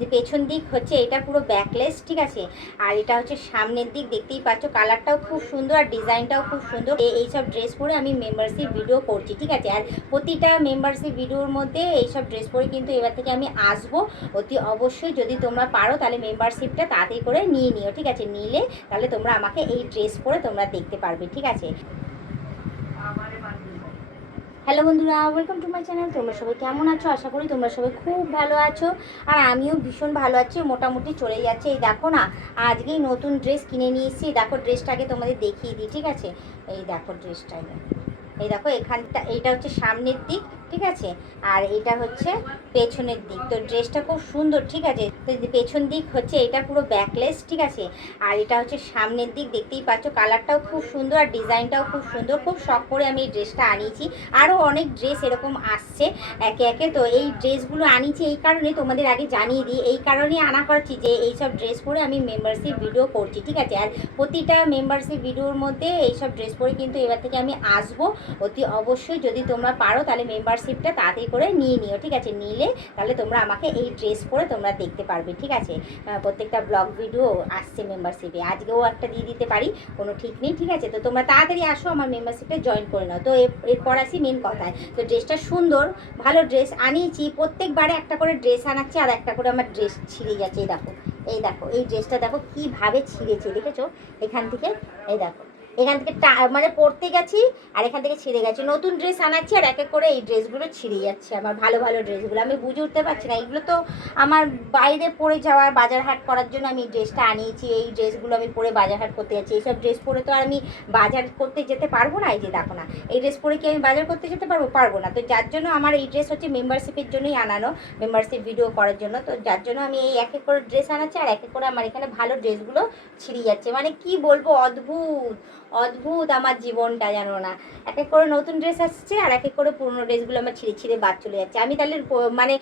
তো পেছন দিক হচ্ছে এটা পুরো ব্যাকলেস, ঠিক আছে। আর এটা হচ্ছে সামনের দিক, দেখতেই পাচ্ছ কালারটাও খুব সুন্দর আর ডিজাইনটাও খুব সুন্দর। এইসব ড্রেস পরে আমি মেম্বারশিপ ভিডিও করছি, ঠিক আছে। আর প্রতিটা মেম্বারশিপ ভিডিওর মধ্যে এইসব ড্রেস পরে কিন্তু এবার থেকে আমি আসবো। অতি অবশ্যই যদি তোমরা পারো তাহলে মেম্বারশিপটা তাড়াতাড়ি করে নিয়ে নিও, ঠিক আছে। নিলে তাহলে তোমরা আমাকে এই ড্রেস পরে তোমরা দেখতে পারবে, ঠিক আছে। হ্যালো বন্ধুরা, ওয়েলকাম টু মাই চ্যানেল। তোমরা সবাই কেমন আছো? আশা করি তোমরা সবাই খুব ভালো আছো। আর আমিও ভীষণ ভালো আছি, মোটামুটি চলে যাচ্ছে। এই দেখো না, আজকেই নতুন ড্রেস কিনে নিয়ে এসেছি। দেখো ড্রেসটাকে তোমাদের দেখিয়ে দিই, ঠিক আছে। এই দেখো ড্রেসটাকে, এই দেখো এখানটা, এইটা হচ্ছে সামনের দিক, ঠিক আছে। আর এটা হচ্ছে পেছনের দিক। তো ড্রেসটা খুব সুন্দর, ঠিক আছে। তো পেছন দিক হচ্ছে এটা পুরো ব্যাকলেস, ঠিক আছে। আর এটা হচ্ছে সামনের দিক, দেখতেই পাচ্ছ কালারটাও খুব সুন্দর আর ডিজাইনটাও খুব সুন্দর। খুব শখ করে আমি এই ড্রেসটা আনিয়েছি। আরও অনেক ড্রেস এরকম আসছে একে একে। তো এই ড্রেসগুলো আনিয়েছি এই কারণে, তোমাদের আগে জানিয়ে দিই, এই কারণেই আনা করছি যে এইসব ড্রেস পরে আমি মেম্বারশিপ ভিডিও করছি, ঠিক আছে। আর প্রতিটা মেম্বারশিপ ভিডিওর মধ্যে এইসব ড্রেস পরে কিন্তু এবার থেকে আমি আসবো। অতি অবশ্যই যদি তোমরা পারো তাহলে মেম্বারশিপটা তাড়াতাড়ি করে নিয়ে নিও, ঠিক আছে। নিলে তাহলে তোমরা আমাকে এই ড্রেস পরে তোমরা দেখতে পারবে, ঠিক আছে। প্রত্যেকটা ব্লগ ভিডিও আসছে মেম্বারশিপে, আজকেও একটা দিয়ে দিতে পারি, কোনো ঠিক নেই, ঠিক আছে। তো তোমরা তাড়াতাড়ি আসো আমার মেম্বারশিপে জয়েন করে নাও। তো এরপর আসি মেন কথায়। তো ড্রেসটা সুন্দর, ভালো ড্রেস আনিয়েছি। প্রত্যেকবারে একটা করে ড্রেস আনাচ্ছি আর একটা করে আমার ড্রেস ছিঁড়ে যাচ্ছে। এই দেখো, এই দেখো এই ড্রেসটা দেখো কীভাবে ছিঁড়েছে, দেখেছো? এখান থেকে, এই দেখো এখান থেকে মানে পরতে গেছি আর এখান থেকে ছিঁড়ে গেছে। নতুন ড্রেস আনাচ্ছি আর এক এক করে এই ড্রেসগুলো ছিঁড়ে যাচ্ছে, আমার ভালো ভালো ড্রেসগুলো। আমি বুঝে উঠতে পারছি না, এগুলো তো আমার বাইরে পরে যাওয়ার, বাজার হাট করার জন্য আমি এই ড্রেসটা আনিয়েছি। এই ড্রেসগুলো আমি পরে বাজার হাট করতে যাচ্ছি। এইসব ড্রেস পরে তো আর আমি বাজার করতে যেতে পারবো না। এই যে দেখো না, এই ড্রেস পরে কি আমি বাজার করতে যেতে পারবো না। তো যার জন্য আমার এই ড্রেস হচ্ছে মেম্বারশিপের জন্যই আনানো, মেম্বারশিপ ভিডিও করার জন্য। তো যার জন্য আমি এই এক এক করে ড্রেস আনাচ্ছি আর এক এক করে আমার এখানে ভালো ড্রেসগুলো ছিঁড়ে যাচ্ছে। মানে কি বলবো, অদ্ভুত অদ্ভুত আমার জীবনটা, জানো না। এক এক করে নতুন ড্রেস আসছে আর এক এক করে পুরোনো ড্রেসগুলো আমার ছিঁড়ে ছিঁড়ে বাদ চলে যাচ্ছে। আমি তাহলে মানে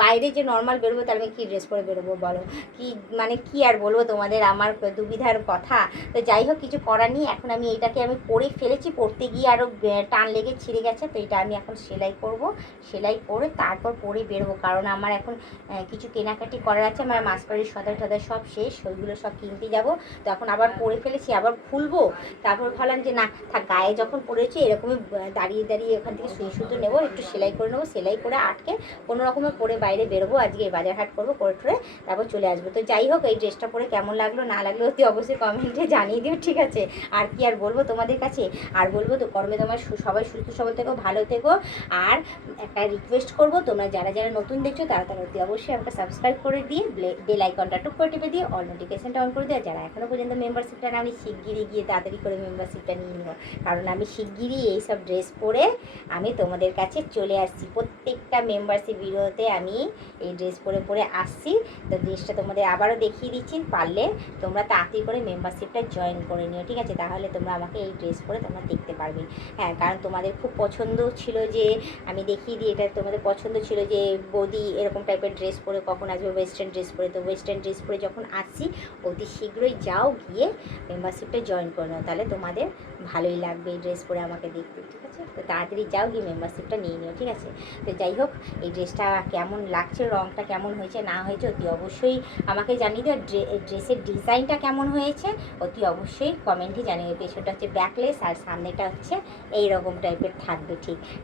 বাইরে যে নর্মাল বেরোবো তাহলে আমি কী ড্রেস পরে বেরোবো বলো? কি মানে কি আর বলবো তোমাদের, আমার দুবিধার কথা। তো যাই হোক, কিছু করার নেই। এখন আমি এইটাকে আমি পরে ফেলেছি, পরতে গিয়ে আরও টান লেগে ছিঁড়ে গেছে। তো এটা আমি এখন সেলাই করব, সেলাই করে তারপর পরে বেরোবো। কারণ আমার এখন কিছু কেনাকাটি করার আছে। আমার মাসকারির সদাই টদাই সব শেষ, ওইগুলো সব কিনতে যাব। তো এখন আবার পরে ফেলেছি, আবার খুলবো। তারপর ভাবলাম যে না থাক, গায়ে যখন পড়েছি এরকমই দাঁড়িয়ে দাঁড়িয়ে ওখান থেকে সুই সুতো নেবো, একটু সেলাই করে নেবো, সেলাই করে আটকে কোনো রকমের পরে বাইরে বেরোবো। আজকে বাজার হাট করবো, করে ঠরে তারপর চলে আসবো। তো যাই হোক, এই ড্রেসটা পরে কেমন লাগলো না লাগলো অতি অবশ্যই কমেন্টে জানিয়ে দিও, ঠিক আছে। আর কি আর বলবো তোমাদের কাছে, আর বলবো তো কর্মে তোমার সবাই সুস্থ সবল থেকো, ভালো থেকো। আর একটা রিকোয়েস্ট করবো, তোমরা যারা যারা নতুন দেখছো তারা তারা অতি অবশ্যই আমাকে সাবস্ক্রাইব করে দিয়ে বেল আইকনটা টুক করে টিপে দিয়ে অল নোটিফিকেশনটা অন করে দিয়ে, যারা এখনও পর্যন্ত মেম্বারশিপটা না, আমি শিগগিরই গিয়ে তাড়াতাড়ি করে মেম্বারশিপটা নিয়ে নেবো। কারণ আমি শিগগিরই এইসব ড্রেস পরে আমি তোমাদের কাছে চলে আসছি। প্রত্যেকটা মেম্বারশিপ ভিডিওতে আমি এই ড্রেস পরে পরে আসছি। তো ড্রেসটা তোমাদের আবারও দেখিয়ে দিচ্ছি, পারলে তোমরা তাড়াতাড়ি করে মেম্বারশিপটা জয়েন করে নিও, ঠিক আছে। তাহলে তোমরা আমাকে এই ড্রেস পরে তোমরা দেখতে পারবে। হ্যাঁ, কারণ তোমাদের খুব পছন্দ ছিল যে আমি দেখিয়ে দিই, এটা তোমাদের পছন্দ ছিল যে বৌদি এরকম টাইপের ড্রেস পরে কখন আসবে, ওয়েস্টার্ন ড্রেস পরে। তো ওয়েস্টার্ন ড্রেস পরে যখন আসছি অতি শীঘ্রই যাও, গিয়ে মেম্বারশিপটা জয়েন করে নাও, তাহলে তোমাদের ভালোই লাগবে এই ড্রেস পরে আমাকে দেখতে, ঠিক আছে। তো তাড়াতাড়ি যাও, গিয়ে মেম্বারশিপটা নিয়ে নিও, ঠিক আছে। তো যাই হোক, এই ড্রেসটা কেমন লাগছে, রঙটা কেমন হয়েছে না হয়েছে অতি অবশ্যই আমাকে জানিয়ে দিও। ড্রেসের ডিজাইনটা কেমন হয়েছে অতি অবশ্যই কমেন্টে জানিয়ে। পেছনটা হচ্ছে ব্যাকলেস আর সামনেটা হচ্ছে এইরকম টাইপের থাকবে,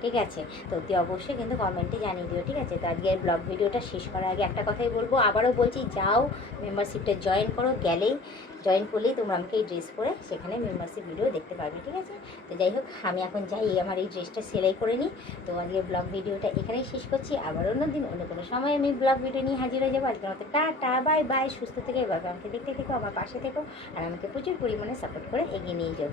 ঠিক আছে। তো অতি অবশ্যই কিন্তু কমেন্টে জানিয়ে দিও, ঠিক আছে। তো আজকে ব্লগ ভিডিওটা শেষ করার আগে একটা কথাই বলবো, আবারও বলছি, যাও মেম্বারশিপটা জয়েন করো। গেলেই জয়েন করলেই তোমরা আমাকে এই ড্রেস পরে সেখানে মেম্বারশিপ ভিডিও দেখতে পারবে, ঠিক আছে। তো যাই হোক, আমি এখন যাই আমার এই ড্রেসটা সেলাই করে নিই। তো আজকে ব্লগ ভিডিওটা এখানেই শেষ করছি। আবার অন্য দিন অন্য কোনো সময় আমি ব্লগ ভিডিও নিয়ে হাজির হয়ে যাবো। আজকের মতো টাটা, বাই বাই, সুস্থ থেকে এবার আমাকে দেখতে থেকো, আমার পাশে থেকো আর আমাকে প্রচুর পরিমাণে সাপোর্ট করে এগিয়ে নিয়ে যাও।